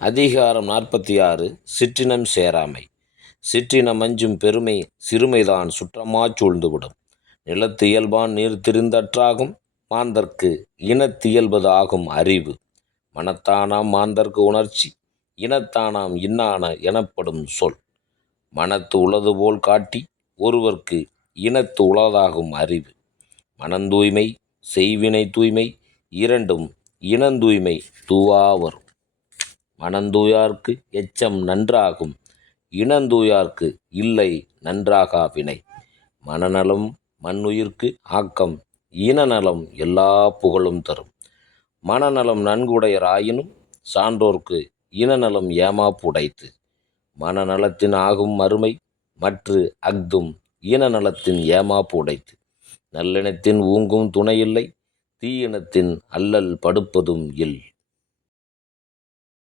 அதிகாரம் நாற்பத்தி ஆறு சிற்றினம் சேராமை. சிற்றினம் அஞ்சும் பெருமை சிறுமைதான் சுற்றமாச் சூழ்ந்துவிடும். நிலத்து இயல்பான் நீர் திருந்தற்றாகும் மாந்தர்க்கு இனத்தியல்பது ஆகும் அறிவு. மனத்தானாம் மாந்தர்க்கு உணர்ச்சி இனத்தானாம் இன்னான எனப்படும் சொல். மனத்து உளது போல் காட்டி ஒருவர்க்கு இனத்து உளதாகும் அறிவு. மனந்தூய்மை செய்வினை தூய்மை இரண்டும் இனந்தூய்மை தூவா வரும். மனந்தூயார்க்கு எச்சம் நன்றாகும் இனந்தூயார்க்கு இல்லை நன்றாகா வினை மனநலம் மண்ணுயிர்க்கு ஆக்கம் இனநலம் எல்லா புகழும் தரும். மனநலம் நன்குடையராயினும் சான்றோர்க்கு இனநலம் ஏமாப்பு உடைத்து. மனநலத்தின் ஆகும் அருமை மற்று அஃதும் ஈனநலத்தின் ஏமாப்பு உடைத்து. நல்லினத்தின் ஊங்கும் துணையில்லை தீயினத்தின் அல்லல் படுப்பதும் இல்.